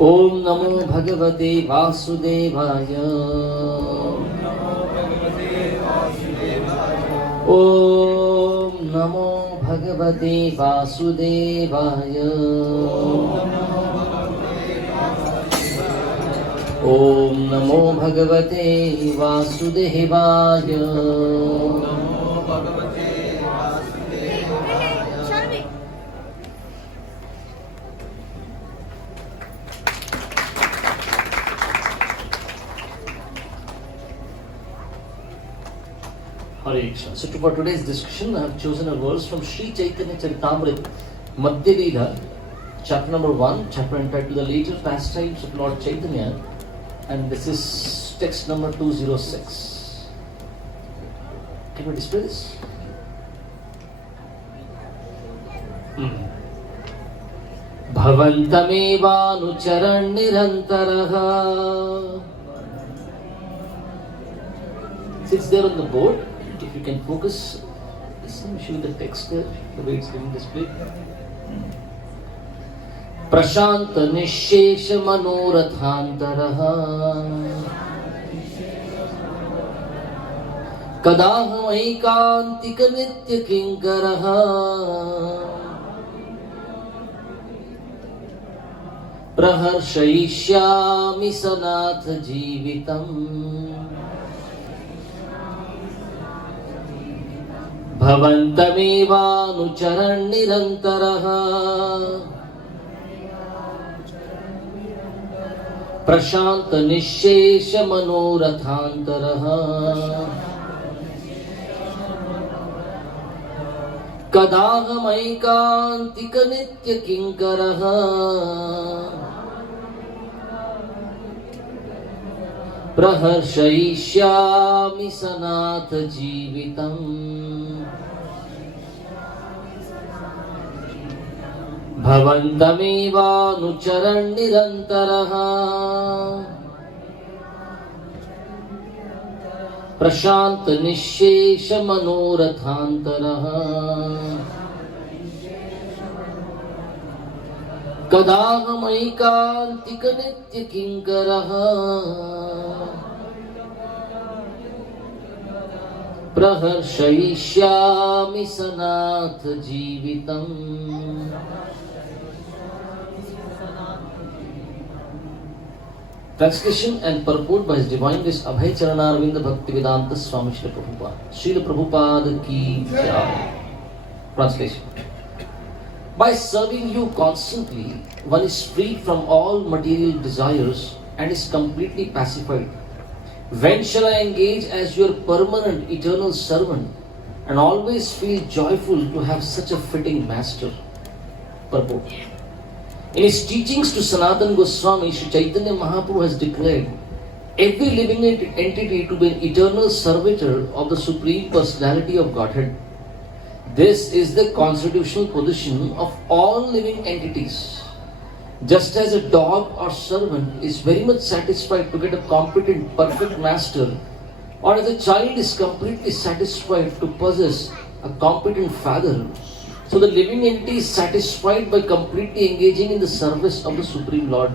ओम नमो भगवते वासुदेवाय। ओम नमो भगवते वासुदेवाय। ओम नमो भगवते वासुदेवाय। Hare Krishna. So for today's discussion, I have chosen a verse from Sri Chaitanya Charitamrita, Madhya Lila, chapter number 1, chapter entitled The Later Pastimes of Lord Chaitanya, and this is text number 206. Can we display this? Bhavantamevanucharan nirantaraha. It's there on the board. If you can focus, let me show you the text there, the way it's being displayed. Prashanta Nishesha Manorathantaraha Kadaham Aikantika Nitya Kinkaraha Praharshayishyami Sanatha Jeevitam Bhavantamevanucharan nirantaraha Prashanta Nishesha Manorathantaraha Kadaham Aikantika Nitya Kinkaraha Praharshayishyami Sanatha Jeevitam Bhavantamevanucharan nirantaraha Prashanta Nishesha Manorathantaraha Kadaham Aikantika Nitya Kinkaraha Praharshayishyami Sanatha Jeevitam. Translation and purport by His Divine Grace Abhay Charanarvinda Bhaktivedanta Swami Srila Prabhupada. Srila Prabhupada ki jai. Translation. By serving you constantly, one is free from all material desires and is completely pacified. When shall I engage as your permanent eternal servant and always feel joyful to have such a fitting master? Purport. In his teachings to Sanatana Goswami, Sri Chaitanya Mahaprabhu has declared every living entity to be an eternal servitor of the Supreme Personality of Godhead. This is the constitutional position of all living entities. Just as a dog or servant is very much satisfied to get a competent, perfect master, or as a child is completely satisfied to possess a competent father, so the living entity is satisfied by completely engaging in the service of the Supreme Lord.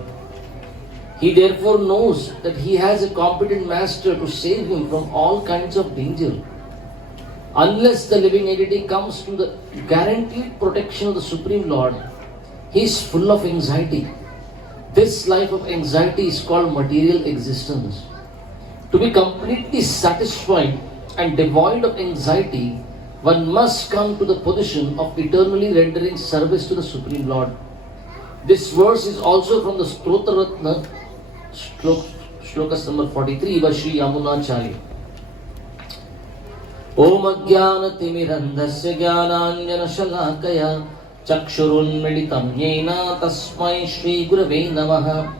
He therefore knows that he has a competent master to save him from all kinds of danger. Unless the living entity comes to the guaranteed protection of the Supreme Lord, he is full of anxiety. This life of anxiety is called material existence. To be completely satisfied and devoid of anxiety, one must come to the position of eternally rendering service to the Supreme Lord. This verse is also from the Stotra Ratna, shlokas number 43 by Sri Yamunacharya. Om Ajnana Timirandhasya Jnananjana Shalakaya Chakshurunmilitam Yena Tasmai Shri Gurave Namaha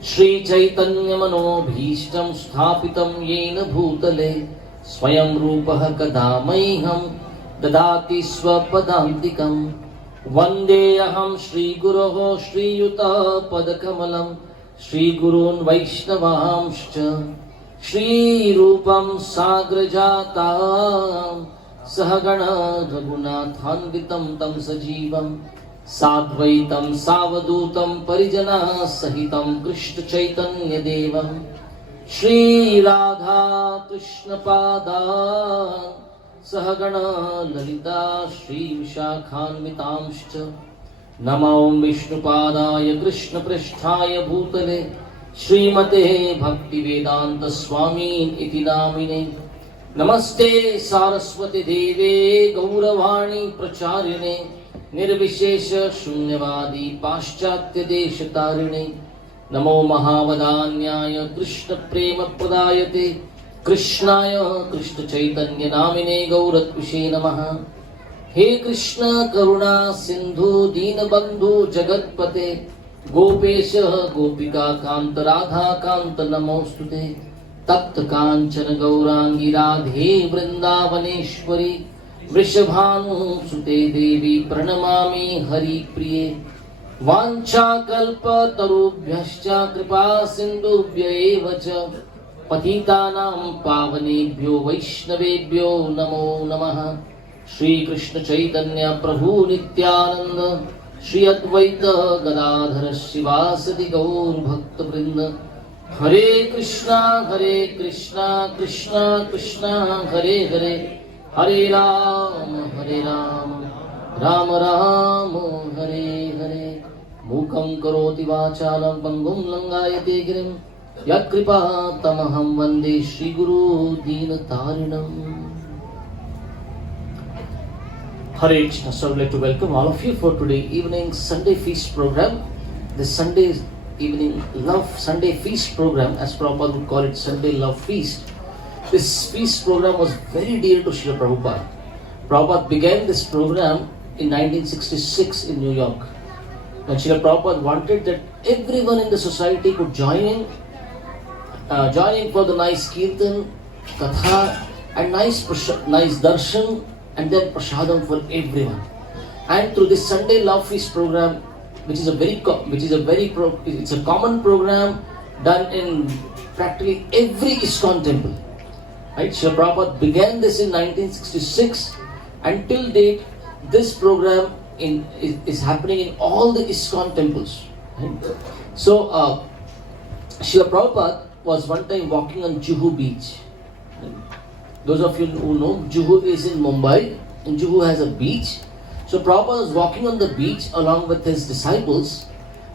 Shri Chaitanya Manobhishtam Sthapitam Yena Bhutale Swayam Rupaha Kadamaiham Dadati Swapadantikam Vandeyaham Shri Guroho Shri Yuta Padakamalam Shri Gurun Vaishnavamscha Shri Rupam Sagrajatam Sahagana Raghunathanvitam Tam Sajivam साद्वैतं सावधूतं परिजना सहितं कृष्ण चैतन्य देवं श्री राधा कृष्ण पादा सहगण ललिता श्री विशाखान्वितांश्च नमो विष्णुपादाय कृष्ण पृष्ठाय भूतले श्रीमते भक्तिवेदांत स्वामी इति नामिने नमस्ते सारस्वती देवे गौरवाणी प्रचारिणे निर्विशेष शून्यवादी पाश्चात्य देश तारिणे नमो महावदान्याय कृष्ण प्रेम प्रदायते कृष्णाय कृष्ण चैतन्य नामिने गौरत्विषे नमः। हे कृष्ण करुणा सिंधु दीनबंधु जगत्पते गोपेश गोपिका कांत राधा कांत नमोस्तुते तप्त कांचन गौरांगी राधे वृंदावनेश्वरी वृषभानुसुते देवी प्रणमामि हरिप्रिये वाञ्छाकल्पतरुभ्यश्च कृपा सिन्धुभ्य एव च पतितानां पावनेभ्यो वैष्णवेभ्यो नमो नमः। श्री कृष्ण चैतन्य प्रभु नित्यानंद श्री अद्वैत गदाधर शिवासदि गौर भक्त वृंद हरे कृष्णा कृष्णा कृष्णा हरे हरे हरे राम राम राम हरे हरे। मूकं करोति वाचालं पंगुं लंघयते गिरिं यत्कृपातमहं वन्दे श्रीगुरु दीनतारिणम्। Hare Krishna. So I would like to welcome all of you for today evening Sunday feast program. This Sunday evening love Sunday feast program, as Prabhupada would call it, Sunday love feast. This feast program was very dear to Srila Prabhupada. Prabhupada began this program in 1966 in New York. And Srila Prabhupada wanted that everyone in the society could join in for the nice kirtan, katha, and nice darshan, and then prasadam for everyone. And through this Sunday love feast program, it's a common program done in practically every ISKCON temple. Right? Srila Prabhupada began this in 1966, and till date, this program is happening in all the ISKCON temples. Right? So, Srila Prabhupada was one time walking on Juhu beach. Right? Those of you who know, Juhu is in Mumbai, and Juhu has a beach. So Prabhupada was walking on the beach along with his disciples,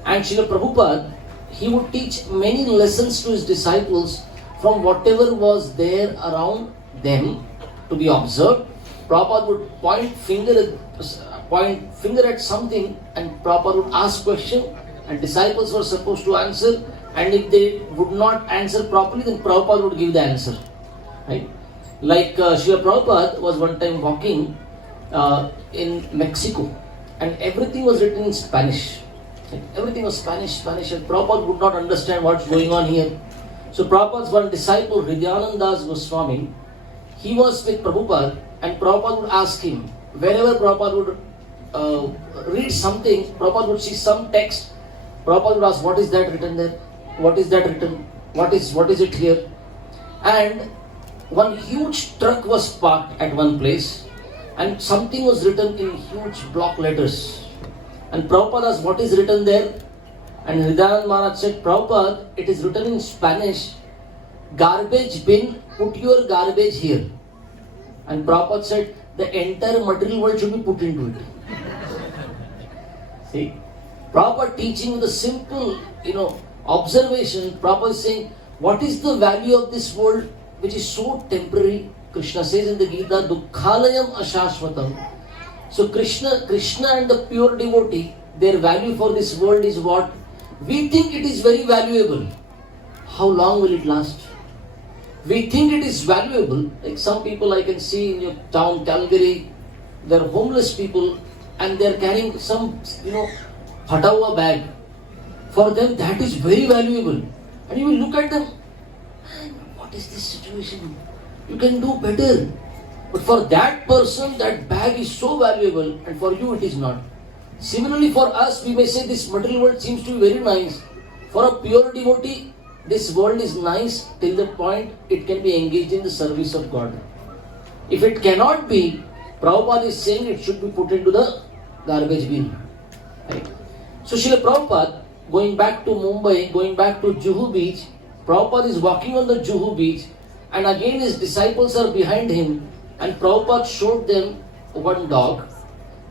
and Srila Prabhupada, he would teach many lessons to his disciples from whatever was there around them to be observed. Prabhupada would point finger at something, and Prabhupada would ask question, and disciples were supposed to answer, and if they would not answer properly, then Prabhupada would give the answer. Right? Like Srila Prabhupada was one time walking in Mexico, and everything was written in Spanish. Like, everything was Spanish, and Prabhupada would not understand what's going on here. So Prabhupada's one disciple, Hridyanandas Goswami, he was with Prabhupada, and Prabhupada would ask him, wherever Prabhupada would read something, Prabhupada would see some text, Prabhupada would ask, what is that written there? What is that written? What is it here? And one huge truck was parked at one place, and something was written in huge block letters. And Prabhupada asked, what is written there? And Hridayanand Maharaj said, Prabhupada, it is written in Spanish, garbage bin, put your garbage here. And Prabhupada said, the entire material world should be put into it. See, Prabhupada teaching with a simple, observation. Prabhupada is saying, what is the value of this world which is so temporary? Krishna says in the Gita, Dukkhalayam Ashashvatam. So Krishna and the pure devotee, their value for this world is what? We think it is very valuable. How long will it last? We think it is valuable. Like some people I can see in your town, Calgary, they are homeless people, and they are carrying some, hatawa bag. For them that is very valuable. And you will look at them, man, what is this situation? You can do better. But for that person, that bag is so valuable, and for you it is not. Similarly for us, we may say this material world seems to be very nice. For a pure devotee, this world is nice till the point it can be engaged in the service of God. If it cannot be, Prabhupada is saying it should be put into the garbage bin. Right? So Srila Prabhupada, going back to Mumbai, going back to Juhu Beach, Prabhupada is walking on the Juhu Beach, and again his disciples are behind him, and Prabhupada showed them one dog.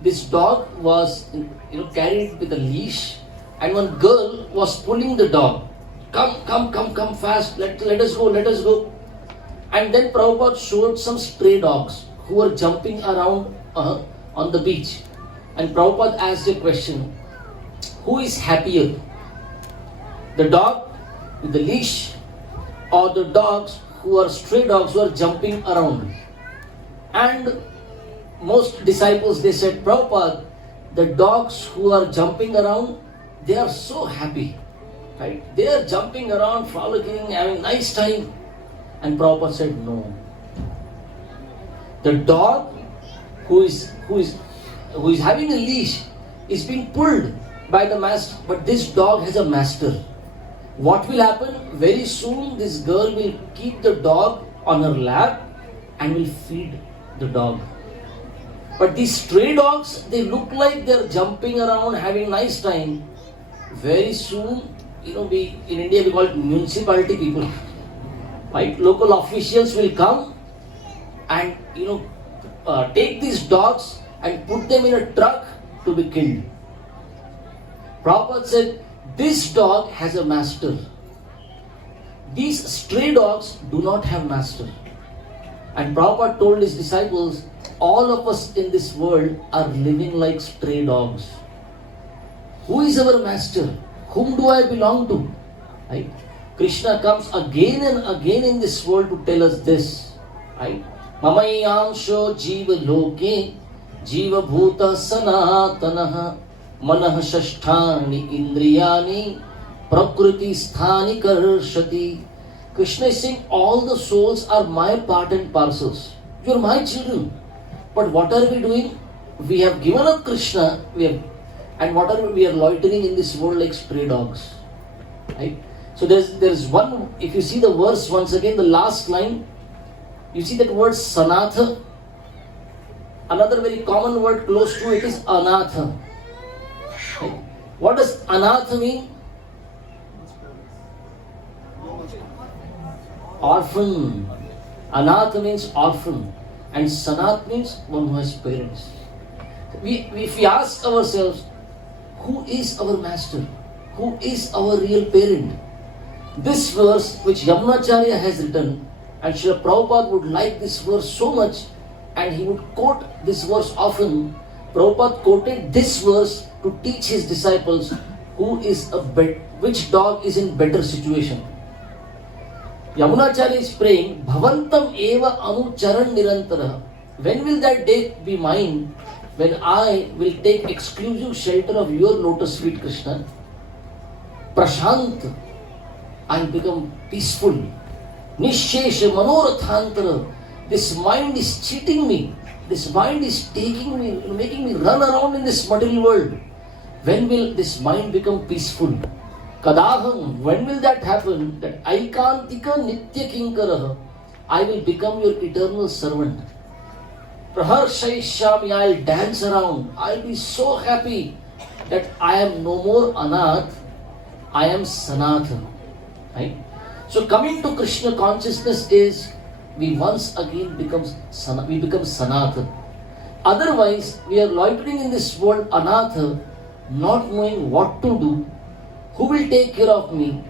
This dog was carried with a leash, and one girl was pulling the dog. Come fast, let us go. And then Prabhupada showed some stray dogs who were jumping around on the beach. And Prabhupada asked a question, who is happier? The dog with the leash, or the dogs who are stray dogs who are jumping around? And most disciples, they said, Prabhupada, the dogs who are jumping around, they are so happy. Right? They are jumping around, frolicking, having nice time. And Prabhupada said, no. The dog who is having a leash is being pulled by the master, but this dog has a master. What will happen? Very soon this girl will keep the dog on her lap and will feed the dog. But these stray dogs, they look like they're jumping around, having nice time. Very soon, in India we call it municipality people. Right? Local officials will come and take these dogs and put them in a truck to be killed. Prabhupada said, this dog has a master. These stray dogs do not have master. And Prabhupada told his disciples, all of us in this world are living like stray dogs. Who is our master? Whom do I belong to? Right? Krishna comes again and again in this world to tell us this. Right? Mamayansho jiva loke jiva bhuta sanatanaha manah shasthani indriyani prakriti sthani karshati. Krishna is saying all the souls are my part and parcels. You are my children. But what are we doing? We have given up Krishna, we are loitering in this world like stray dogs. Right? So there's one, if you see the verse once again, the last line, you see that word sanatha. Another very common word close to it is anatha. Right? What does anatha mean? Orphan. Anatha means orphan. And sanat means one who has parents. If we ask ourselves, who is our master? Who is our real parent? This verse which Yamunacharya has written, and Srila Prabhupada would like this verse so much, and he would quote this verse often. Prabhupada quoted this verse to teach his disciples which dog is in better situation. Yamunacharya is praying, Bhavantam eva anucharan nirantara. When will that day be mine, when I will take exclusive shelter of your lotus feet, Krishna? Prashant, I'll become peaceful. Nishesha manorathantara. This mind is cheating me. This mind is taking me, making me run around in this material world. When will this mind become peaceful? Kadaham, when will that happen? That Aikantika Nitya Kinkaraha, I will become your eternal servant. Praharshaishyami, I'll dance around. I'll be so happy that I am no more Anath, I am Sanatha. Right? So coming to Krishna consciousness is, we once again become Sanatha. Otherwise, we are loitering in this world Anatha, not knowing what to do. Who will take care of me?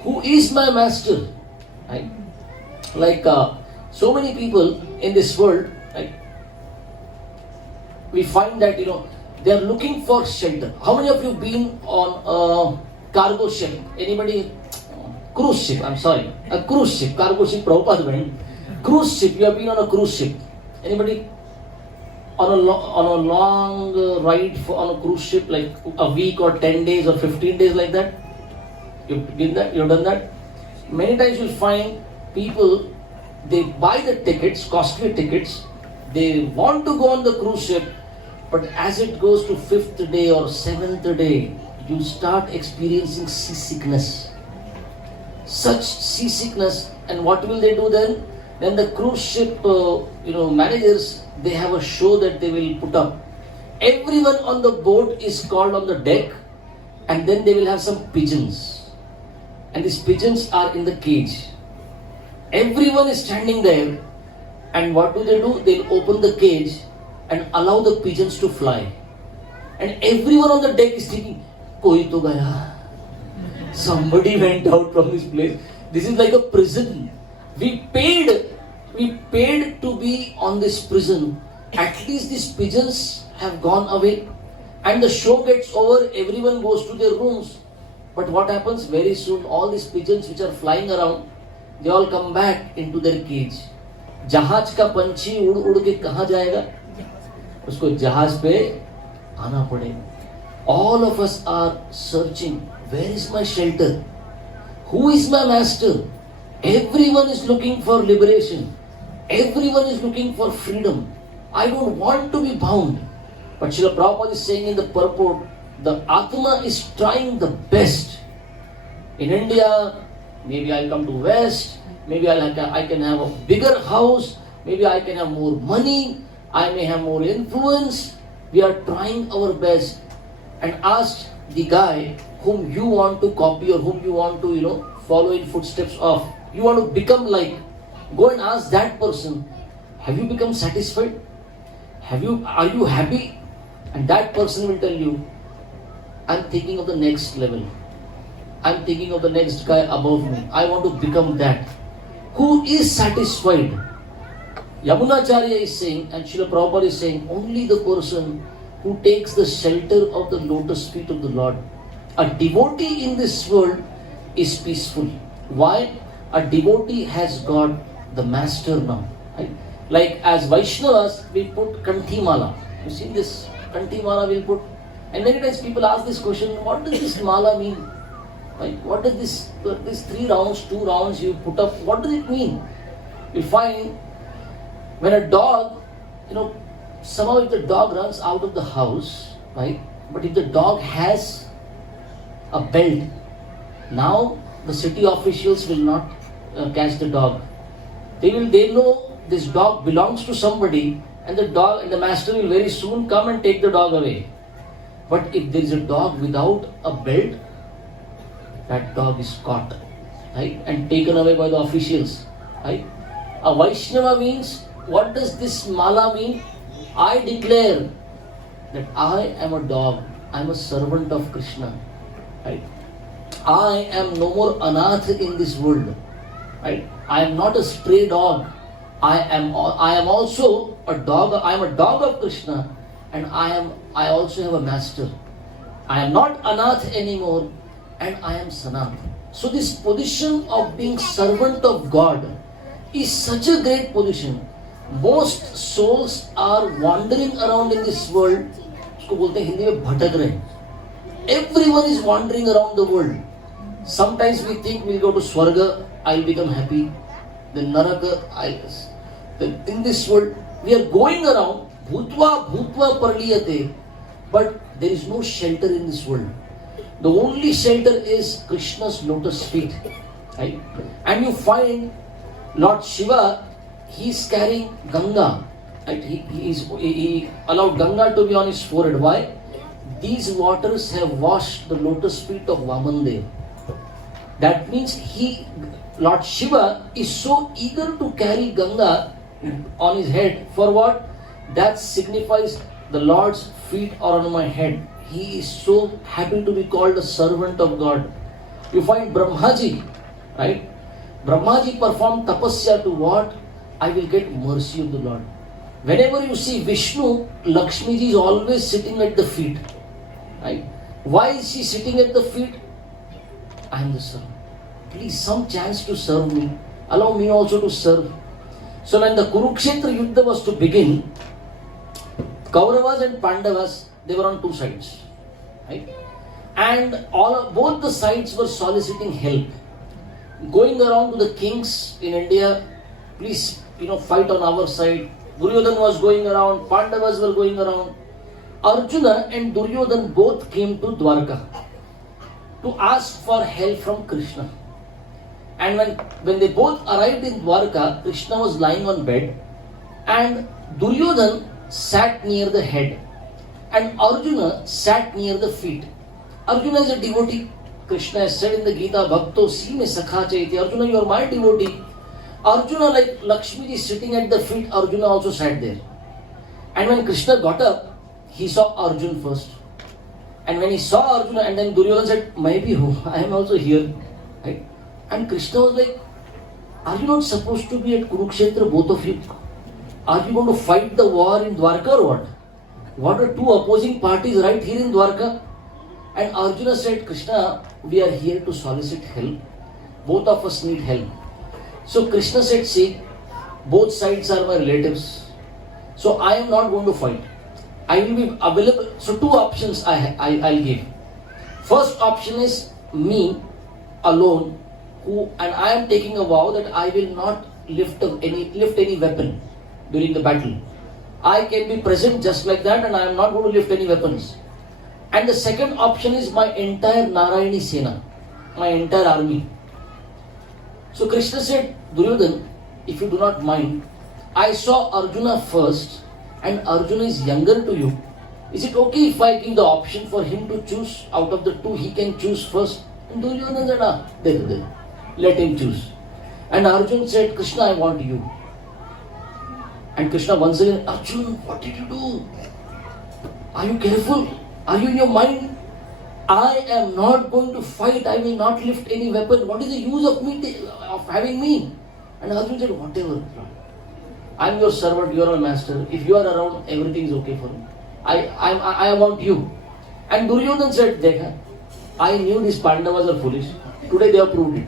Who is my master? Right? Like so many people in this world, right? We find that they are looking for shelter. How many of you been on a cargo ship? Anybody? Cruise ship. I'm sorry, a cruise ship. Cargo ship. Prabhupada went. Cruise ship. You have been on a cruise ship. Anybody? On a long ride on a cruise ship, like a week or 10 days or 15 days like that? You've been that? You've done that? Many times you'll find people, they buy the tickets, costly tickets, they want to go on the cruise ship, but as it goes to 5th day or 7th day, you start experiencing seasickness. Such seasickness, and what will they do then? Then the cruise ship managers, they have a show that they will put up. Everyone on the boat is called on the deck, and then they will have some pigeons. And these pigeons are in the cage. Everyone is standing there, and what do? They'll open the cage and allow the pigeons to fly. And everyone on the deck is thinking, Koi to gaya. Somebody went out from this place. This is like a prison. We paid to be on this prison. At least these pigeons have gone away. And the show gets over, everyone goes to their rooms. But what happens? Very soon, all these pigeons which are flying around, they all come back into their cage. जहाज का पंछी उड़ उड़ के कहाँ जाएगा? उसको जहाज पे आना पड़ेगा. All of us are searching. Where is my shelter? Who is my master? Everyone is looking for liberation. Everyone is looking for freedom. I don't want to be bound. But Srila Prabhupada is saying in the purport, the Atma is trying the best. In India, maybe I'll come to West, maybe I can have a bigger house, maybe I can have more money, I may have more influence. We are trying our best. And ask the guy whom you want to copy or whom you want to, follow in footsteps of. You want to become like. Go and ask that person, have you become satisfied? Are you happy? And that person will tell you, I'm thinking of the next level. I'm thinking of the next guy above me. I want to become that. Who is satisfied? Yamunacharya is saying, and Srila Prabhupada is saying, only the person who takes the shelter of the lotus feet of the Lord. A devotee in this world is peaceful. Why? A devotee has got the master now. Right? Like as Vaishnavas, we put Kanthi Mala. You see this Kanthi Mala we'll put. And many times people ask this question, what does this Mala mean? Right? What does this 3 rounds, 2 rounds you put up, what does it mean? You find when a dog, somehow if the dog runs out of the house, right? But if the dog has a belt, now the city officials will not catch the dog. They know this dog belongs to somebody, and the master will very soon come and take the dog away. But if there is a dog without a belt, that dog is caught, right? And taken away by the officials, right? A Vaishnava means, what does this mala mean? I declare that I am a dog. I am a servant of Krishna, right? I am no more anath in this world, right? I am not a stray dog. I am also a dog. I am a dog of Krishna, and I also have a master. I am not anath anymore, and I am sanat. So this position of being servant of God is such a great position. Most souls are wandering around in this world. उसको बोलते हैं हिंदी में भटक रहे. Everyone is wandering around the world. Sometimes we think we'll go to Swarga, I'll become happy. Then Naraka, then in this world, we are going around, bhutva parliyate, but there is no shelter in this world. The only shelter is Krishna's lotus feet. Right? And you find Lord Shiva, he is carrying Ganga. Right? He allowed Ganga to be on his forehead. Why? These waters have washed the lotus feet of Vamandev. That means Lord Shiva is so eager to carry Ganga on his head. For what? That signifies the Lord's feet are on my head. He is so happy to be called a servant of God. You find Brahmaji, right? Brahmaji performed tapasya to what? I will get mercy of the Lord. Whenever you see Vishnu, Lakshmiji is always sitting at the feet. Right? Why is she sitting at the feet? I am the servant. Please, some chance to serve me. Allow me also to serve. So when the Kurukshetra Yuddha was to begin, Kauravas and Pandavas, they were on 2 sides. Right? And both the sides were soliciting help. Going around to the kings in India, please, fight on our side. Duryodhan was going around, Pandavas were going around. Arjuna and Duryodhan both came to Dwarka to ask for help from Krishna. And when they both arrived in Dwarka, Krishna was lying on bed and Duryodhan sat near the head. and Arjuna sat near the feet. Arjuna is a devotee. Krishna has said in the Gita, Bhakto si me sakha chaiti. Arjuna, you are my devotee. Arjuna, like Lakshmi is sitting at the feet, Arjuna also sat there. And when Krishna got up, he saw Arjuna first. And when he saw Arjuna, and then Duryodhana said, maybe I am also here. Right? And Krishna was like, are you not supposed to be at Kurukshetra, both of you? Are you going to fight the war in Dwarka or what? What are two opposing parties right here in Dwarka? And Arjuna said, Krishna, we are here to solicit help. Both of us need help. So Krishna said, see, both sides are my relatives. So I am not going to fight. I will be available. So two options I'll give. First option is me alone, and I am taking a vow that I will not lift any weapon during the battle. I can be present just like that, and I am not going to lift any weapons. And the second option is my entire Narayani Sena, my entire army. So Krishna said, Duryodhana, if you do not mind, I saw Arjuna first, and Arjuna is younger to you. Is it okay if I give the option for him to choose? Out of the two, he can choose first. And Duryodhana said, let him choose. And Arjuna said, Krishna, I want you. And Krishna once again, Arjuna, what did you do? Are you careful? Are you in your mind? I am not going to fight. I will not lift any weapon. What is the use of having me? And Arjuna said, whatever. I am your servant, you are my master. If you are around, everything is okay for me. I want you. And Duryodhana said, Dekha, I knew these Pandavas are foolish. Today they have proved it.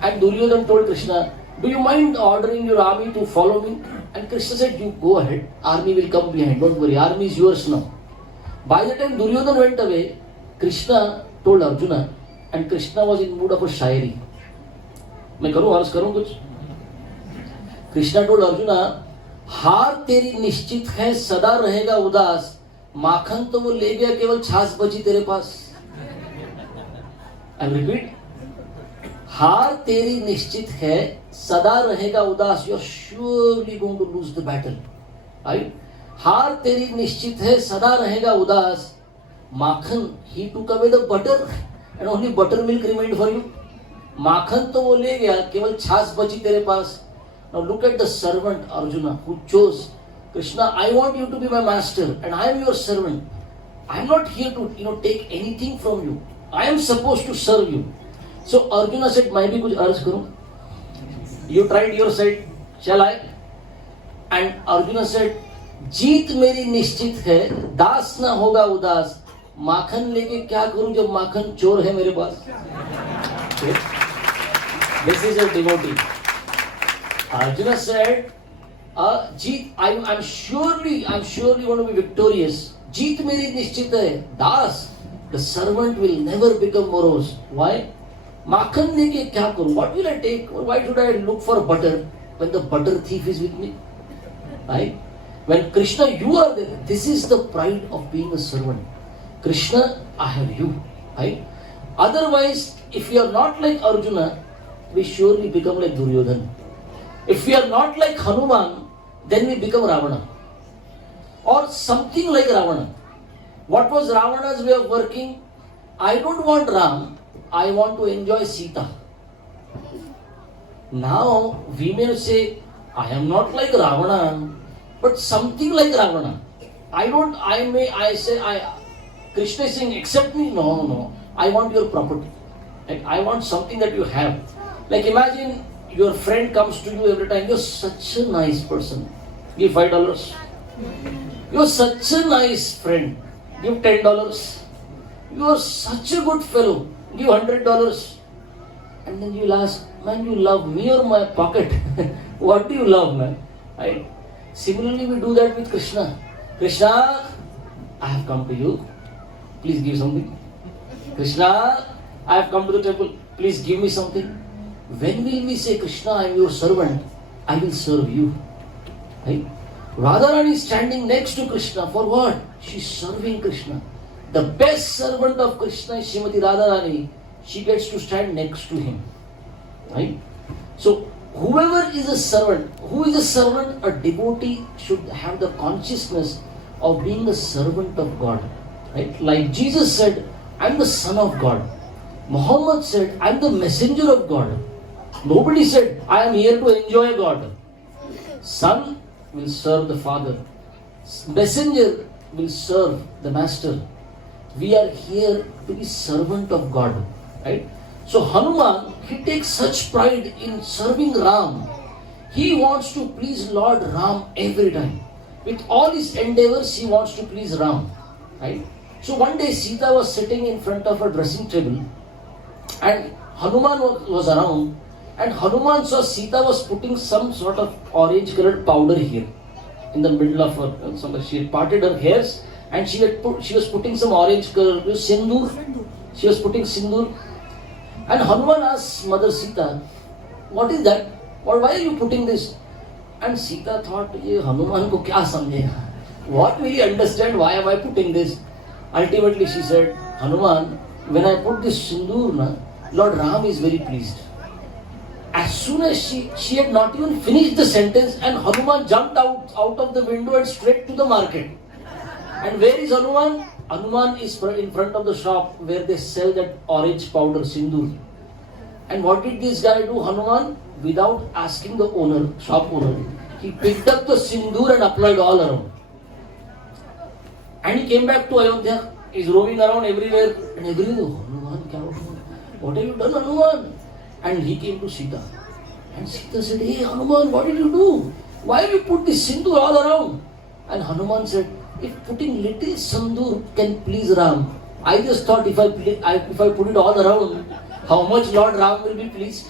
And Duryodhana told Krishna, do you mind ordering your army to follow me? And Krishna said, you go ahead. Army will come behind. Don't worry. Army is yours now. By the time Duryodhana went away, Krishna told Arjuna, and Krishna was in mood of a shairi. मैं करूँ अर्ज करूँ कुछ? Krishna told arjuna, हार तेरी निश्चित है, सदा रहेगा उदास, माखन तो वो ले गया, केवल छाछ बची तेरे पास. I repeat, हार तेरी निश्चित है, सदा रहेगा उदास. You are surely going to lose the battle. Right? हार तेरी निश्चित है, सदा रहेगा उदास. माखन, he took away the butter and only buttermilk remained for you. माखन तो वो ले गया, केवल छाछ बची तेरे पास. Now look at the servant Arjuna who chose Krishna. I want you to be my master and I am your servant. I am not here to take anything from you. I am supposed to serve you. So Arjuna said, मैं भी कुछ अर्ज करूं? You tried your side, shall I? And Arjuna said, जीत मेरी निश्चित है, दास ना होगा उदास. माखन लेके क्या करूं जब माखन चोर है मेरे पास? This is a devotee. Arjuna said, Jeet, I'm surely going to be victorious. जीत मेरी निश्चित है, दास, the servant will never become morose. Why? माखन लेके क्या करूं? What will I take? Why should I look for butter when the butter thief is with me? Right? When Krishna, you are there. This is the pride of being a servant. Krishna, I have you. Right? Otherwise, if we are not like Arjuna, we surely become like Duryodhana. If we are not like Hanuman, then we become Ravana. Or something like Ravana. What was Ravana's way of working? I don't want Ram, I want to enjoy Sita. Now, we may say, I am not like Ravana, but something like Ravana. Krishna is saying, accept me? No. I want your property. Like, I want something that you have. Like imagine your friend comes to you every time, you're such a nice person. Give $5. You're such a nice friend. Give $10. You are such a good fellow. Give $100. And then you'll ask, man, you love me or my pocket? What do you love, man? Right? Similarly, we do that with Krishna. Krishna, I have come to you. Please give something. Krishna, I have come to the temple. Please give me something. When will we say, Krishna, I am your servant, I will serve you? Right? Radharani is standing next to Krishna. For what? She is serving Krishna. The best servant of Krishna is Srimati Radharani. She gets to stand next to him. Right? So, whoever is a servant, who is a servant? A devotee should have the consciousness of being a servant of God. Right? Like Jesus said, I'm the Son of God. Muhammad said, I'm the messenger of God. Nobody said, I am here to enjoy God. Son will serve the Father. Messenger will serve the Master. We are here to be servant of God. Right? So Hanuman, he takes such pride in serving Ram. He wants to please Lord Ram every time. With all his endeavors, he wants to please Ram. Right? So one day Sita was sitting in front of her dressing table and Hanuman was around, and Hanuman saw Sita was putting some sort of orange colored powder here in the middle of her. She had parted her hairs and she was putting some orange color sindoor. She was putting sindoor. And Hanuman asked Mother Sita, what is that? Why are you putting this? And Sita thought, ye Hanuman ko kya samjhega? What will he understand? Why am I putting this? Ultimately she said, Hanuman, when I put this sindoor, Lord Ram is very pleased. As soon as she had not even finished the sentence, and Hanuman jumped out of the window and straight to the market. And where is Hanuman? Hanuman is in front of the shop where they sell that orange powder sindoor. And what did this guy do, Hanuman? Without asking the owner, shop owner, he picked up the sindoor and applied all around. And he came back to Ayodhya. He's roaming around everywhere. And everyone, Hanuman, what have you done, Hanuman? And he came to Sita. And Sita said, hey Hanuman, what did you do? Why have you put this sindoor all around? And Hanuman said, if putting little sindoor can please Ram, I just thought if I put it all around, how much Lord Ram will be pleased.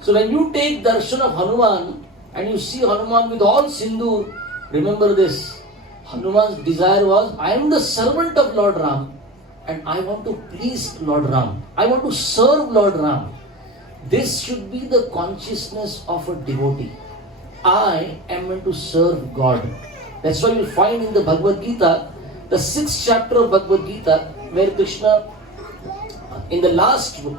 So when you take darshan of Hanuman and you see Hanuman with all sindoor, remember this. Hanuman's desire was, I am the servant of Lord Ram and I want to please Lord Ram. I want to serve Lord Ram. This should be the consciousness of a devotee. I am meant to serve God. That's why you'll find in the Bhagavad Gita, the 6th chapter of Bhagavad Gita, where Krishna, in the last book,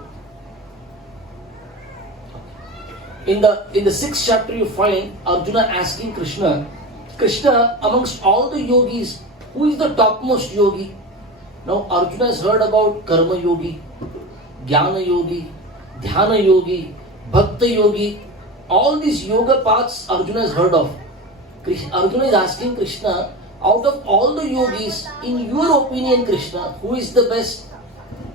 in the 6th chapter you find Arjuna asking Krishna, amongst all the yogis, who is the topmost yogi? Now Arjuna has heard about Karma Yogi, Jnana Yogi, Dhyana Yogi, Bhakta Yogi. All these yoga paths Arjuna has heard of. Arjuna is asking Krishna, out of all the yogis, in your opinion, Krishna, who is the best?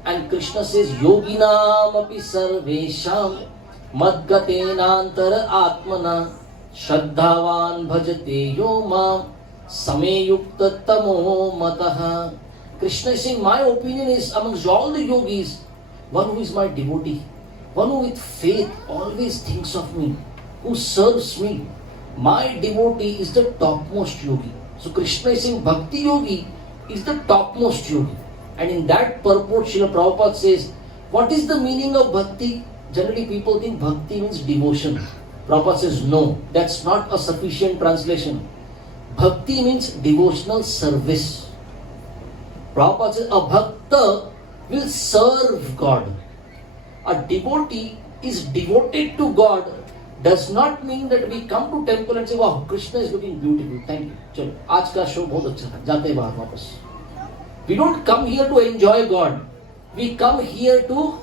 And Krishna says, Yoginam api sarvesham madgatenantara atmana Shraddhavan bhajate yo mam sameyukta tamo mataha. Krishna is saying, my opinion is amongst all the yogis, one who is my devotee, one who with faith always thinks of me, who serves me. My devotee is the topmost yogi. So Krishna is saying Bhakti Yogi is the topmost yogi. And in that purport, Srila Prabhupada says, what is the meaning of Bhakti? Generally people think Bhakti means devotion. Prabhupada says, no, that's not a sufficient translation. Bhakti means devotional service. Prabhupada says, a Bhakta will serve God. A devotee is devoted to God does not mean that we come to temple and say, wow, Krishna is looking beautiful. Thank you. Chalo, aaj ka show bahut acha tha. Jate bahar wapas. We don't come here to enjoy God. We come here to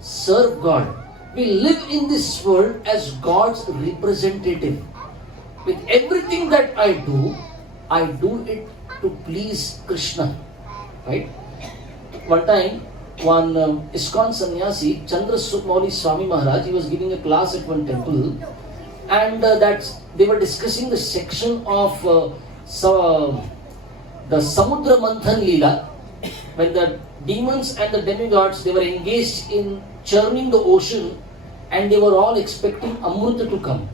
serve God. We live in this world as God's representative. With everything that I do it to please Krishna. Right? One time, one ISKCON sannyasi, Chandra Mauli Swami Maharaj, he was giving a class at one temple, and they were discussing the section of the Samudra Manthan Leela, when the demons and the demigods, they were engaged in churning the ocean, and they were all expecting Amrita to come.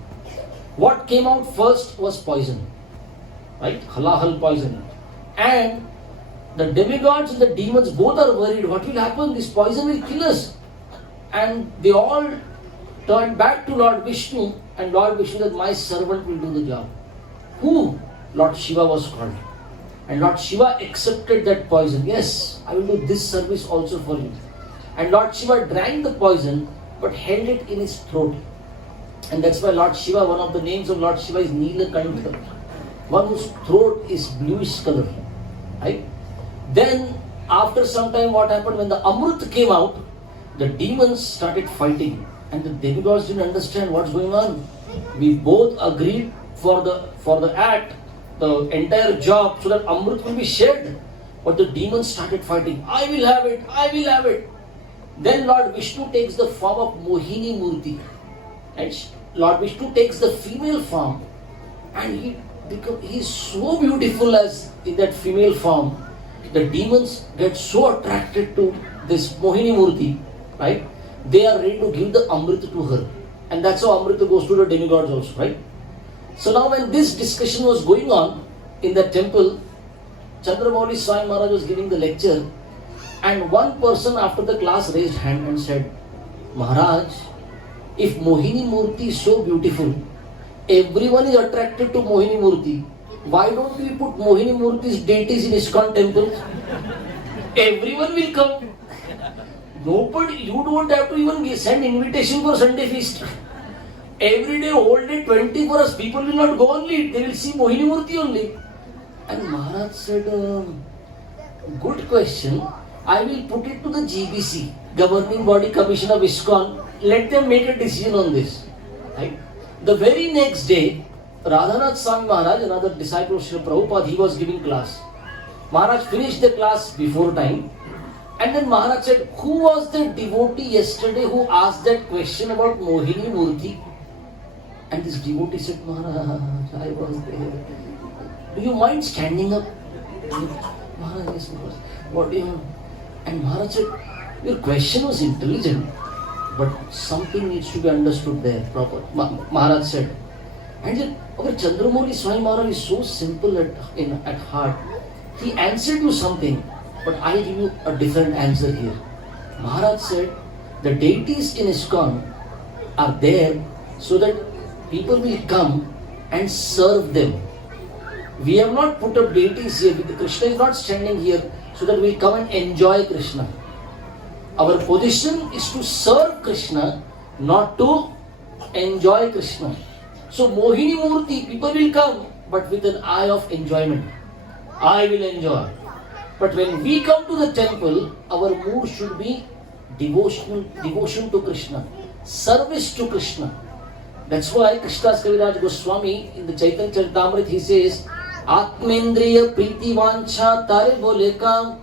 What came out first was poison, right? Halahal poison. And the demigods and the demons both are worried, what will happen? This poison will kill us. And they all turned back to Lord Vishnu, and Lord Vishnu said, my servant will do the job. Who? Lord Shiva was called. And Lord Shiva accepted that poison. Yes, I will do this service also for you. And Lord Shiva drank the poison, but held it in his throat. And that's why Lord Shiva, one of the names of Lord Shiva is Neelakantha. one whose throat is bluish color. Right? Then after some time what happened, when the Amrit came out, the demons started fighting and the demigods didn't understand what's going on. We both agreed for the act, the entire job, so that Amrit will be shared. But the demons started fighting. I will have it, I will have it. Then Lord Vishnu takes the form of Mohini Murti. And Lord Vishnu takes the female form and he is so beautiful as in that female form. The demons get so attracted to this Mohini Murti, right? They are ready to give the Amrita to her. And that's how Amrita goes to the demigods also, right? So now when this discussion was going on in the temple, Chandramouli Swami Maharaj was giving the lecture, and one person after the class raised hand and said, Maharaj, if Mohini Murti is so beautiful, everyone is attracted to Mohini Murti, why don't we put Mohini Murti's deities in ISKCON temple? Everyone will come. Nobody, you don't have to even send invitation for Sunday feast. Every day, whole day, 24 hours, people will not go only, they will see Mohini Murti only. And Maharaj said, good question. I will put it to the GBC, Governing Body Commission of ISKCON. Let them make a decision on this. Right? The very next day, Radhanath Swami Maharaj, another disciple of Srila Prabhupada, he was giving class. Maharaj finished the class before time. And then Maharaj said, who was the devotee yesterday who asked that question about Mohini Murti? And this devotee said, Maharaj, I was there. Do you mind standing up? Maharaj, yes, Maharaj. What do you... And Maharaj said, your question was intelligent, but something needs to be understood there proper. Maharaj said. And then, our Chandramouli Swami Maharaj is so simple at heart. He answered you something, but I'll give you a different answer here. Maharaj said, the deities in ISKCON are there so that people will come and serve them. We have not put up deities here. Krishna is not standing here so that we come and enjoy Krishna. Our position is to serve Krishna, not to enjoy Krishna. So Mohini Murti, people will come, but with an eye of enjoyment. I will enjoy. But when we come to the temple, our mood should be devotion to Krishna, service to Krishna. That's why Krishnas Kaviraj Goswami in the Chaitanya Charitamrita he says, Atmendriya Priti Vancha Tare Bole Kam,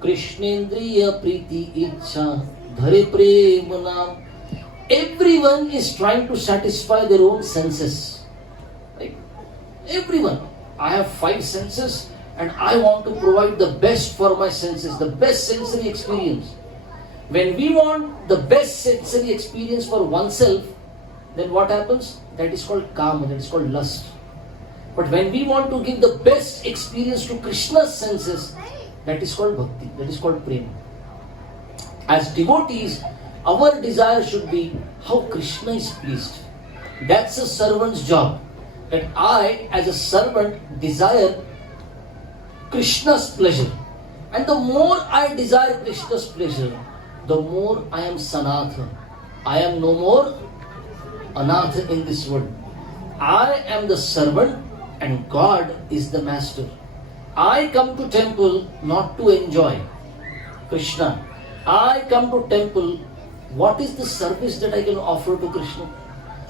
Krishnendriya Priti Ichha Dhare Prem Naam. Everyone is trying to satisfy their own senses. Right? Everyone. I have 5 senses and I want to provide the best for my senses, the best sensory experience. When we want the best sensory experience for oneself, then what happens? That is called kama, that is called lust. But when we want to give the best experience to Krishna's senses, that is called bhakti, that is called prema. As devotees, our desire should be how Krishna is pleased. That's a servant's job. That I, as a servant, desire Krishna's pleasure. And the more I desire Krishna's pleasure, the more I am sanatha. I am no more anatha in this world. I am the servant and God is the master. I come to temple not to enjoy Krishna. I come to temple, what is the service that I can offer to Krishna?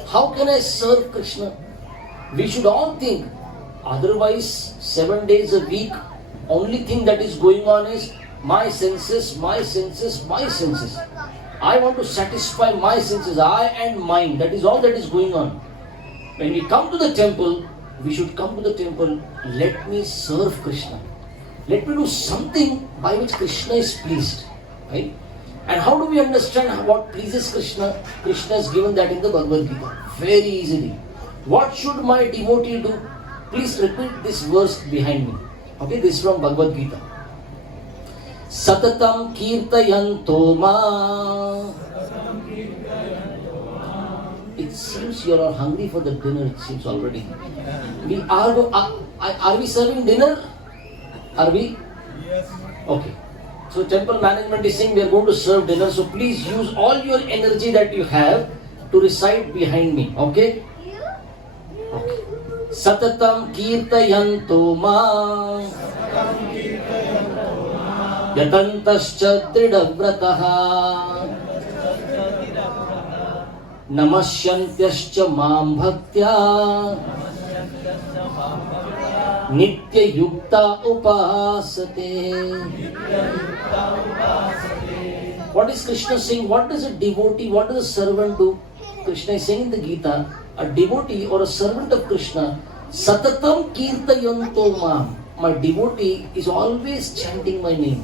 How can I serve Krishna? We should all think, otherwise 7 days a week, only thing that is going on is my senses, my senses, my senses. I want to satisfy my senses, I and mine. That is all that is going on. When we come to the temple, we should come to the temple, let me serve Krishna. Let me do something by which Krishna is pleased. Right? And how do we understand what pleases Krishna? Krishna has given that in the Bhagavad Gita. Very easily. What should my devotee do? Please repeat this verse behind me. Okay, this is from Bhagavad Gita. Satatam kirtayanto ma. It seems you are hungry for the dinner, it seems already. Are we serving dinner? Are we? Yes. Okay. So temple management is saying we are going to serve dinner, so please use all your energy that you have to recite behind me. Okay? Okay. Satatam kirtayanto mam yatantascha dridhavrataha namasyantyascha mam bhaktya nitya yukta upasate. What is Krishna saying? What does a devotee, what does a servant do? Krishna is saying in the Gita, a devotee or a servant of Krishna, Satatam kirtayanto mam. My devotee is always chanting my name.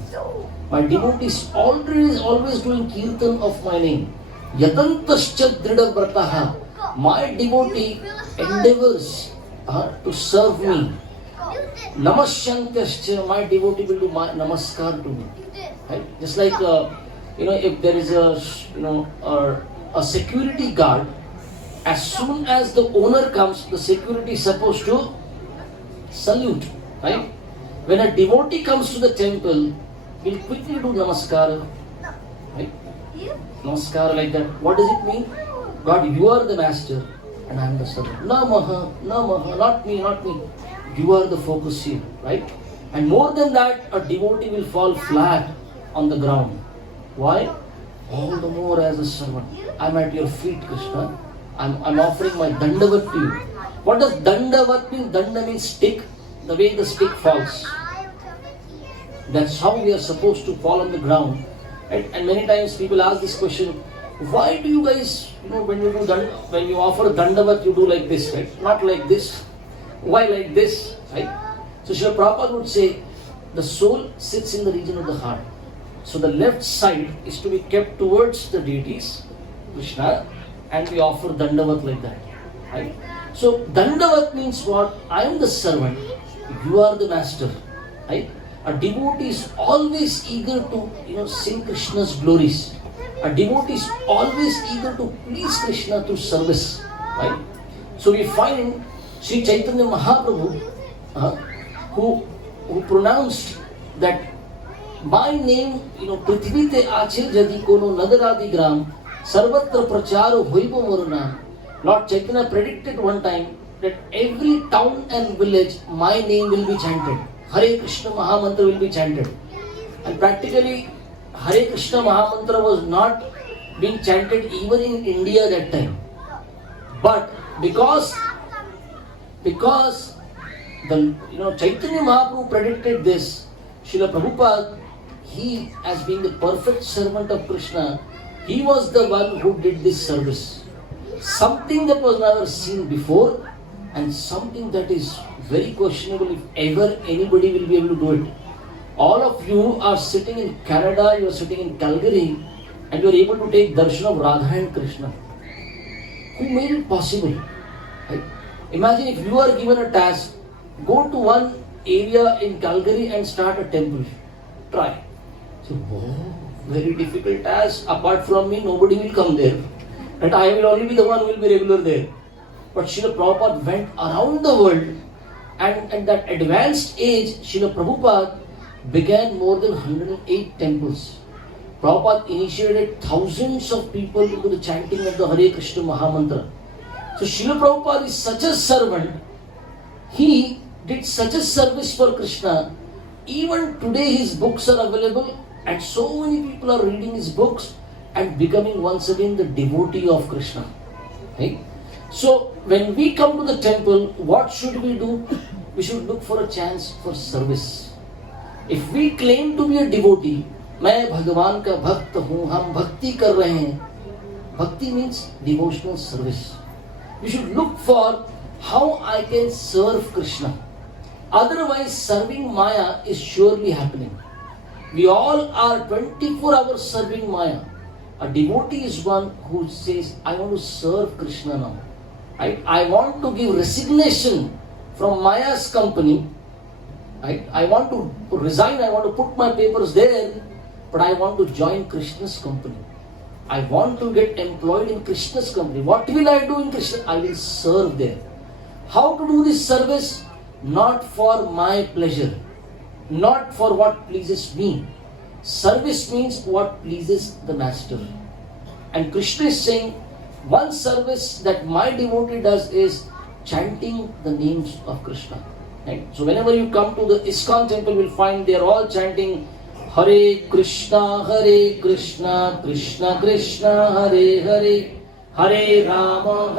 My devotee is always doing kirtan of my name. Yatantascha dridhavrataha. My devotee endeavors to serve me. Namasyantyascha. My devotee will do namaskar to me. Right? Just like if there is a security guard, as soon as the owner comes, the security is supposed to salute. Right? When a devotee comes to the temple, he'll quickly do namaskar. Right? Namaskar like that. What does it mean? God, you are the master and I am the servant. Namaha, namaha, not me, not me. You are the focus here. Right? And more than that, a devotee will fall flat on the ground. Why? All the more as a servant. I'm at your feet, Krishna. I'm offering my dandavat to you. What does dandavat mean? Danda means stick. The way the stick falls. That's how we are supposed to fall on the ground. Right? And many times people ask this question, why do you guys, when you offer dandavat, you do like this, right? Not like this. Why like this? Right? So Srila Prabhupada would say, the soul sits in the region of the heart. So the left side is to be kept towards the deities, Krishna, and we offer dandavat like that. Right? So dandavat means what? I am the servant, you are the master. Right? A devotee is always eager to sing Krishna's glories. A devotee is always eager to please Krishna through service. Right? So we find Sri Chaitanya Mahaprabhu who pronounced that my name, Prithvi te ache jadi kono nadaradi gram sarvatra pracharo hoibo moruna. Lord Chaitanya predicted one time that every town and village my name will be chanted. Hare Krishna Mahamantra will be chanted. And practically Hare Krishna Mahamantra was not being chanted even in India that time. But because the Chaitanya Mahaprabhu predicted this, Srila Prabhupada, he as being the perfect servant of Krishna, he was the one who did this service. Something that was never seen before and something that is very questionable if ever anybody will be able to do it. All of you are sitting in Canada, you are sitting in Calgary and you are able to take darshan of Radha and Krishna. Who made it possible? Right? Imagine if you are given a task, go to one area in Calgary and start a temple. Try. So, very difficult task. Apart from me, nobody will come there. And I will only be the one who will be regular there. But Srila Prabhupada went around the world and at that advanced age, Srila Prabhupada began more than 108 temples. Prabhupada initiated thousands of people into the chanting of the Hare Krishna Mahamantra. So Srila Prabhupada is such a servant. He did such a service for Krishna. Even today his books are available and so many people are reading his books and becoming once again the devotee of Krishna. Right? So when we come to the temple, what should we do? We should look for a chance for service. If we claim to be a devotee, मैं भगवान का भक्त हूँ, हम भक्ति कर रहे हैं. Bhakti means devotional service. We should look for how I can serve Krishna. Otherwise, serving Maya is surely happening. We all are 24 hours serving Maya. A devotee is one who says, I want to serve Krishna now. I want to give resignation from Maya's company. I want to resign, I want to put my papers there, but I want to join Krishna's company. I want to get employed in Krishna's company. What will I do in Krishna? I will serve there. How to do this service? Not for my pleasure, not for what pleases me. Service means what pleases the master. And Krishna is saying, one service that my devotee does is chanting the names of Krishna. Right? So whenever you come to the ISKCON temple, you will find they are all chanting Hare Krishna, Krishna Krishna, Hare Hare, Hare Rama,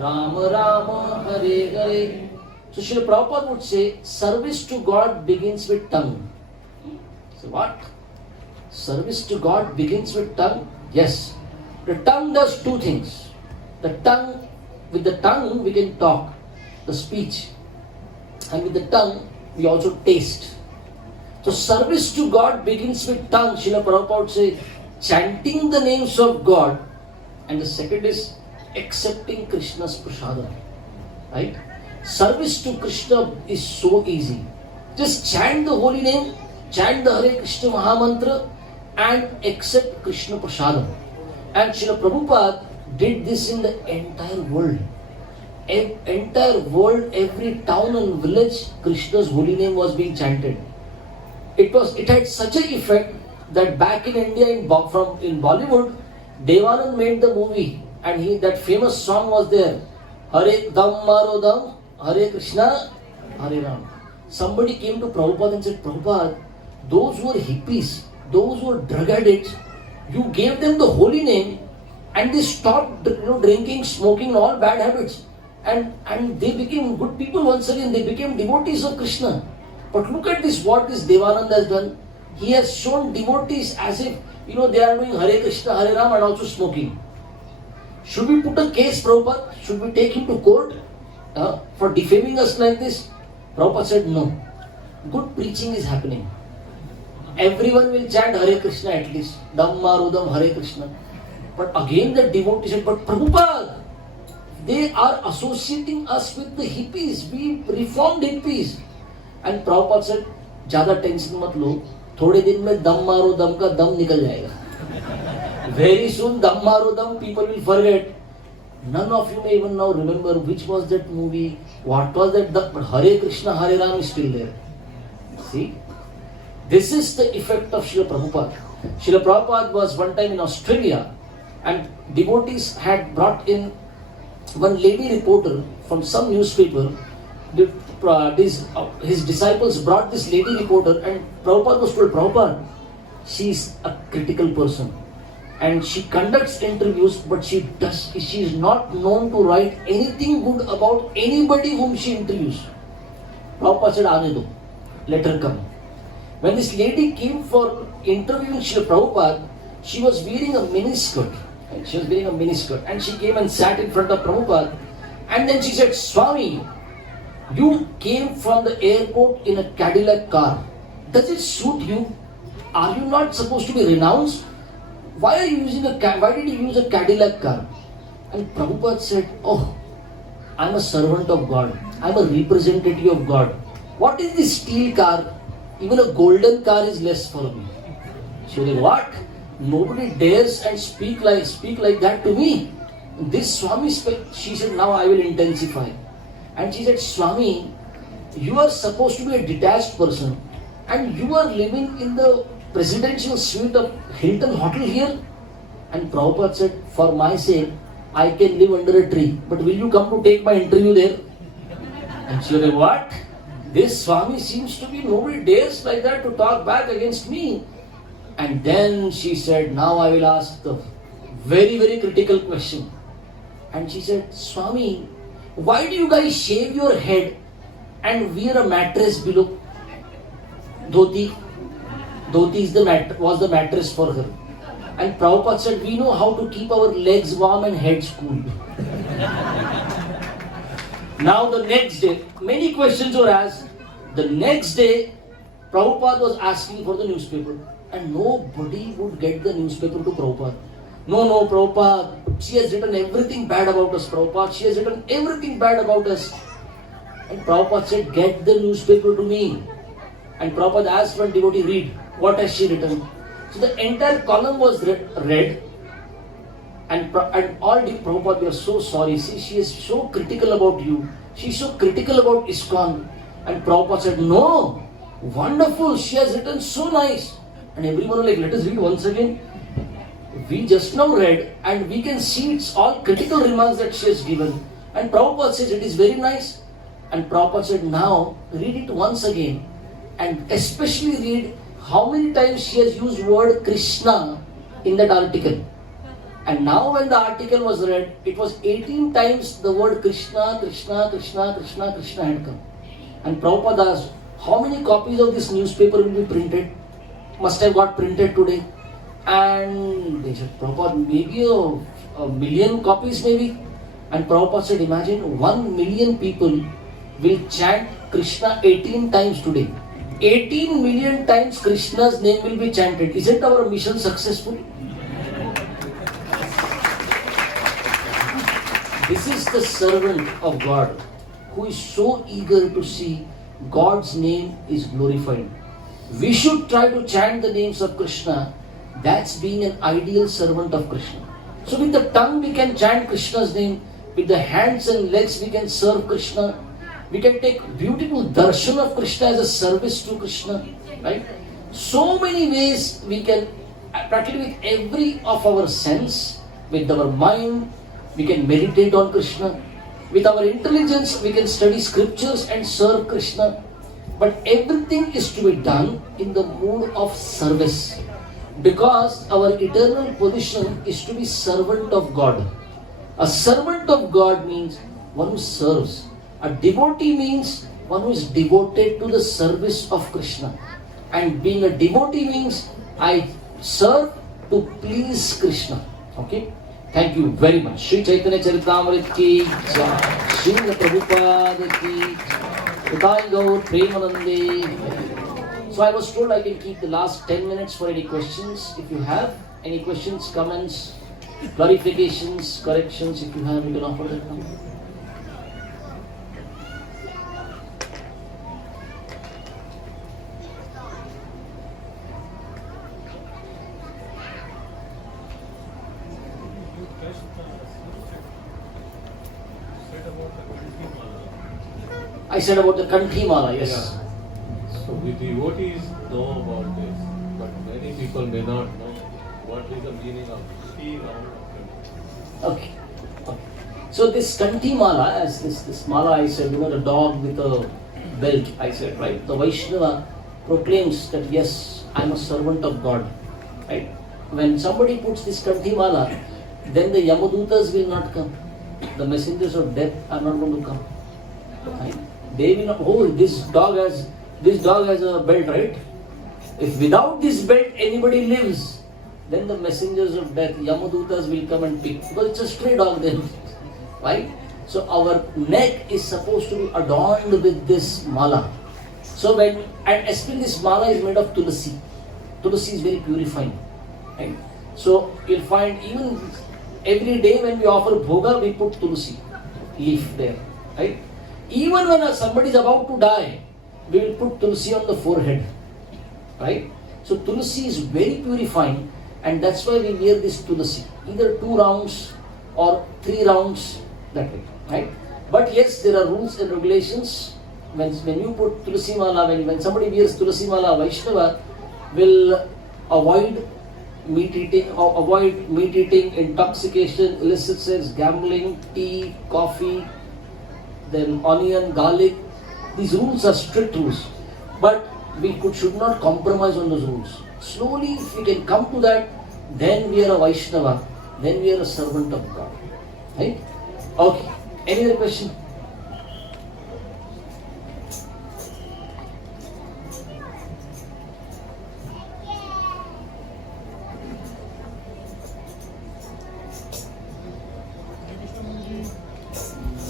Rama Rama, Hare Hare. So Srila Prabhupada would say, service to God begins with tongue. So what? Service to God begins with tongue? Yes. The tongue does two things. With the tongue we can talk, the speech. And with the tongue we also taste. So service to God begins with tongue. Srila Prabhupada would say, chanting the names of God. And the second is accepting Krishna's prasadam. Right? Service to Krishna is so easy. Just chant the holy name, chant the Hare Krishna Mahamantra, and accept Krishna prasadam. And Srila Prabhupada did this in the entire world. Entire world, every town and village, Krishna's holy name was being chanted. It had such an effect that back in India, in Bollywood, Devanand made the movie, and that famous song was there. Hare Dam Maro Dam, Hare Krishna, Hare Ram. Somebody came to Prabhupada and said, Prabhupada, those who were hippies, those who were drug addicts, you gave them the holy name and they stopped drinking, smoking, all bad habits. And they became good people once again. They became devotees of Krishna. But look at this, what this Devanand has done. He has shown devotees as if, they are doing Hare Krishna, Hare Ram and also smoking. Should we put a case, Prabhupada? Should we take him to court for defaming us like this? Prabhupada said, no. Good preaching is happening. Everyone will chant Hare Krishna at least. Dhammarudam Hare Krishna. But again the devotee said, but Prabhupada, they are associating us with the hippies. We reformed hippies. And Prabhupada said, ज़्यादा tension मत लो, थोड़े दिन में दम मारो दम का दम निकल जाएगा. Very soon दम मारो दम, people will forget. None of you may even now remember which was that movie, what was that, but Hare Krishna, Hare Ram is still there. See? This is the effect of Srila Prabhupada. Srila Prabhupada was one time in Australia, and devotees had brought in one lady reporter from some newspaper. His disciples brought this lady reporter, and Prabhupada was told, Prabhupada, she is a critical person and she conducts interviews, but she is not known to write anything good about anybody whom she interviews. Prabhupada said, Aane do, let her come. When this lady came for interviewing Srila Prabhupada, she was wearing a miniskirt. And she came and sat in front of Prabhupada. And then she said, Swami, you came from the airport in a Cadillac car. Does it suit you? Are you not supposed to be renounced? Why did you use a Cadillac car? And Prabhupada said, oh, I'm a servant of God. I'm a representative of God. What is this steel car? Even a golden car is less for me. She said, what? Nobody dares and speak like that to me. This Swami, she said, now I will intensify. And she said, Swami, you are supposed to be a detached person and you are living in the presidential suite of Hilton Hotel here. And Prabhupada said, for my sake, I can live under a tree. But will you come to take my interview there? And she said, what? This Swami seems to be, nobody dares like that to talk back against me. And then she said, now I will ask the very, very critical question. And she said, Swami, why do you guys shave your head and wear a mattress below? Dhoti was the mattress for her. And Prabhupada said, we know how to keep our legs warm and heads cool. Now the next day, many questions were asked. The next day, Prabhupada was asking for the newspaper. And nobody would get the newspaper to Prabhupada. No, Prabhupada, she has written everything bad about us, Prabhupada. She has written everything bad about us. And Prabhupada said, get the newspaper to me. And Prabhupada asked one devotee, read, what has she written? So the entire column was read. And all the Prabhupada, we are so sorry. See, she is so critical about you. She is so critical about ISKCON. And Prabhupada said, no, wonderful, she has written so nice. And everyone was like, let us read once again. We just now read and we can see it's all critical remarks that she has given. And Prabhupada says it is very nice. And Prabhupada said, now read it once again. And especially read how many times she has used word Krishna in that article. And now when the article was read, it was 18 times the word Krishna, Krishna, Krishna, Krishna, Krishna had come. And Prabhupada asked, how many copies of this newspaper will be printed? Must have got printed today. And they said, Prabhupada, maybe a million copies maybe. And Prabhupada said, imagine 1 million people will chant Krishna 18 times today. 18 million times Krishna's name will be chanted. Isn't our mission successful? This is the servant of God who is so eager to see God's name is glorified. We should try to chant the names of Krishna. That's being an ideal servant of Krishna. So with the tongue we can chant Krishna's name. With the hands and legs we can serve Krishna. We can take beautiful darshan of Krishna as a service to Krishna. Right? So many ways we can, practically with every of our sense, with our mind, we can meditate on Krishna. With our intelligence, we can study scriptures and serve Krishna. But everything is to be done in the mood of service. Because our eternal position is to be servant of God. A servant of God means one who serves. A devotee means one who is devoted to the service of Krishna. And being a devotee means I serve to please Krishna. Okay? Thank you very much. Shri Chaitanya Charitamrita ki jai. Srila Prabhupada ki Utai Gaur Premanande. So I was told I can keep the last 10 minutes for any questions. If you have any questions, comments, clarifications, corrections, if you have, you can offer that now. I said about the Kanthi Mala, yes. Yeah. So the devotees know about this, but many people may not know what is the meaning of 3 round of Kanthi. Okay. So this Kanthi Mala, as this Mala I said, the dog with a belt, I said, right? The Vaishnava proclaims that yes, I am a servant of God. Right? When somebody puts this Kanthi Mala, then the Yamadutas will not come. The messengers of death are not going to come. Right? They will not, oh, this dog has a belt, right? If without this belt anybody lives, then the messengers of death, Yamadutas will come and pick. Because it's a stray dog then. Right? So our neck is supposed to be adorned with this mala. So and especially this mala is made of tulasi. Tulasi is very purifying. Right? So you'll find even every day when we offer bhoga, we put tulasi leaf there. Right? Even when somebody is about to die, we will put tulasi on the forehead. Right? So tulasi is very purifying, and that's why we wear this tulasi. Either 2 rounds or 3 rounds, that way. Right? But yes, there are rules and regulations. When you put tulasi mala, when somebody wears tulasi mala, Vaishnava will avoid meat eating, intoxication, illicit sex, gambling, tea, coffee, then onion, garlic. These rules are strict rules. But we should not compromise on those rules. Slowly, if we can come to that, then we are a Vaishnava, then we are a servant of God. Right? Okay. Any other question?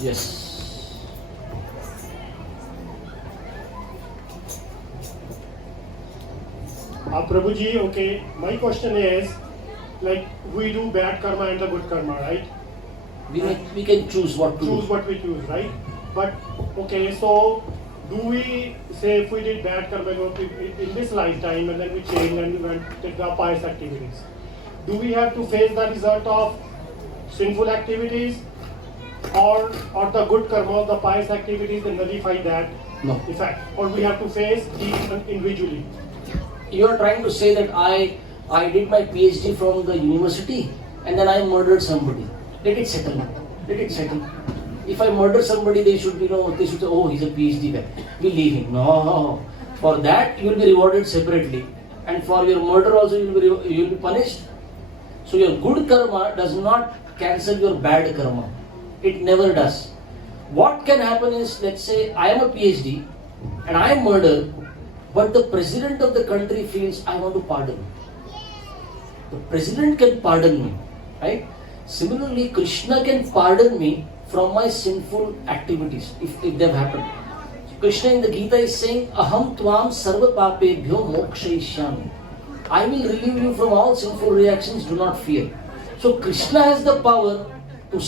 Yes. Prabhuji, okay, my question is, like, we do bad karma and the good karma, right? We can choose what to choose do. what we choose, right? But, okay, so, do we say if we did bad karma in this lifetime and then we change and we take the pious activities, do we have to face the result of sinful activities or the good karma, the pious activities and nullify that effect? Or we have to face each individually? You are trying to say that I did my PhD from the university and then I murdered somebody. Let it settle now. Let it settle. If I murder somebody, they should say, oh, he's a PhD guy. We leave him. No. For that, you will be rewarded separately. And for your murder also, you will be punished. So your good karma does not cancel your bad karma. It never does. What can happen is, let's say, I am a PhD and I am murdered, but the president of the country feels, I want to pardon. The president can pardon me. Right? Similarly, Krishna can pardon me from my sinful activities if they have happened. Krishna in the Gita is saying, Aham tvam sarva papebhyo mokshayishyami. I will relieve you from all sinful reactions, do not fear. So Krishna has the power to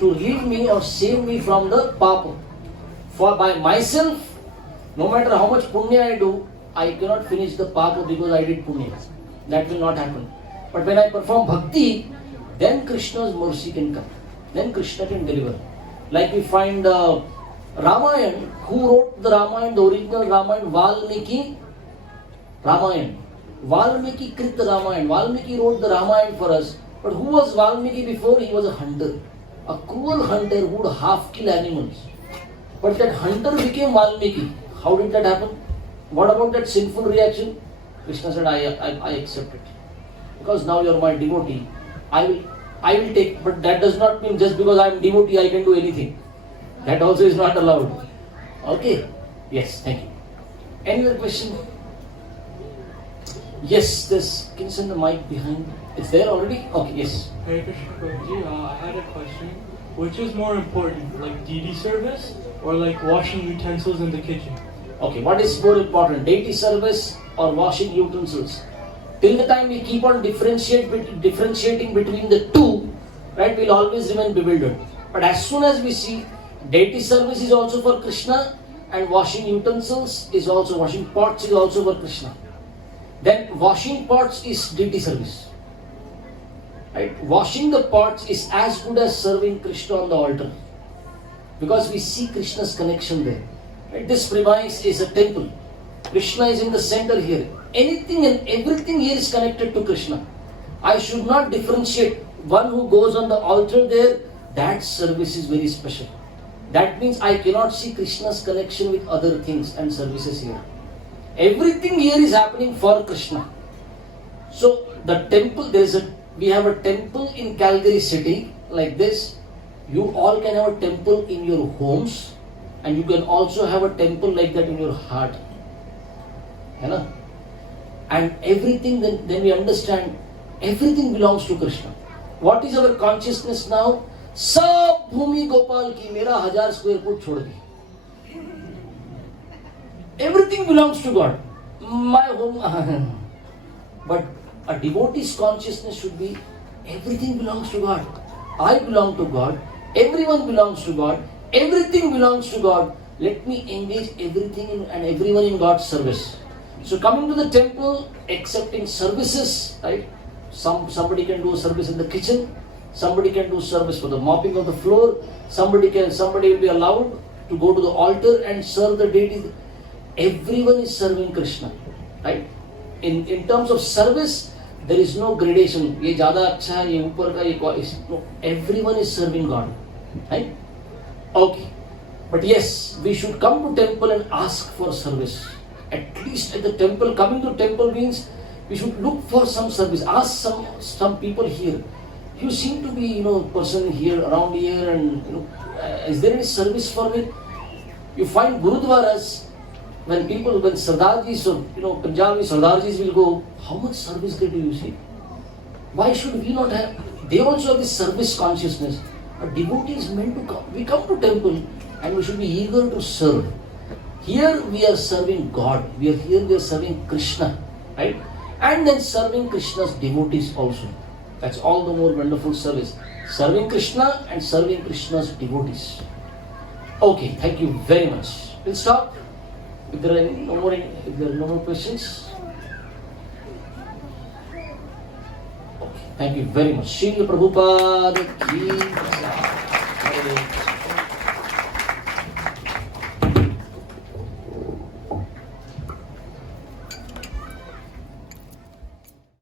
relieve me or save me from the papa. For by myself, no matter how much punya I do, I cannot finish the papa because I did punya. That will not happen. But when I perform bhakti, then Krishna's mercy can come. Then Krishna can deliver. Like we find Ramayana. Who wrote the Ramayana, the original Ramayana? Valmiki Ramayana. Valmiki Krit Ramayana. Valmiki wrote the Ramayana for us. But who was Valmiki before? He was a hunter. A cruel hunter who would half kill animals. But that hunter became Valmiki. How did that happen? What about that sinful reaction? Krishna said, I accept it. Because now you are my devotee. I will take, but that does not mean just because I am devotee I can do anything. That also is not allowed. Okay? Yes, thank you. Any other question? Yes, can you send the mic behind? It's there already? Okay, yes. Hare Krishna Prabhuji, I had a question. Which is more important, like deity service or like washing utensils in the kitchen? Okay, what is more important, deity service or washing utensils? Till the time we keep on differentiating between the two, right, we'll always remain bewildered. But as soon as we see deity service is also for Krishna and washing utensils is also, washing pots is also for Krishna, then washing pots is deity service. Right? Washing the pots is as good as serving Krishna on the altar. Because we see Krishna's connection there. Right? This premise is a temple. Krishna is in the center here. Anything and everything here is connected to Krishna. I should not differentiate. One who goes on the altar there, that service is very special. That means I cannot see Krishna's connection with other things and services here. Everything here is happening for Krishna. So the temple, we have a temple in Calgary city like this. You all can have a temple in your homes, and you can also have a temple like that in your heart. You know? And everything, then we understand everything belongs to Krishna. What is our consciousness now? Sab Bhumi Gopal ki, mera 1000 square foot chhod di. Everything belongs to God. My home. But a devotee's consciousness should be everything belongs to God. I belong to God. Everyone belongs to God. Everything belongs to God. Let me engage everything and everyone in God's service. So coming to the temple, accepting services, right? Somebody can do service in the kitchen. Somebody can do service for the mopping of the floor. Somebody will be allowed to go to the altar and serve the deity. Everyone is serving Krishna, right? In terms of service, there is no gradation. Ye zyada acha hai, ye upar ka, ye no. Everyone is serving God, right? Okay. But yes, we should come to temple and ask for service. At least at the temple, coming to temple means we should look for some service. Ask some people here. You seem to be, person here, around here, and is there any service for me? You find Gurudwaras, when Sardarjis or Punjabi Sardarjis will go, how much service do you see? Why should we not have? They also have this service consciousness. A devotee is meant to come. We come to temple and we should be eager to serve. Here we are serving God. We are serving Krishna, right? And then serving Krishna's devotees also. That's all the more wonderful service. Serving Krishna and serving Krishna's devotees. Okay, thank you very much. We'll stop. If there are no more questions. Okay, thank you very much. Srila Prabhupada ki jai.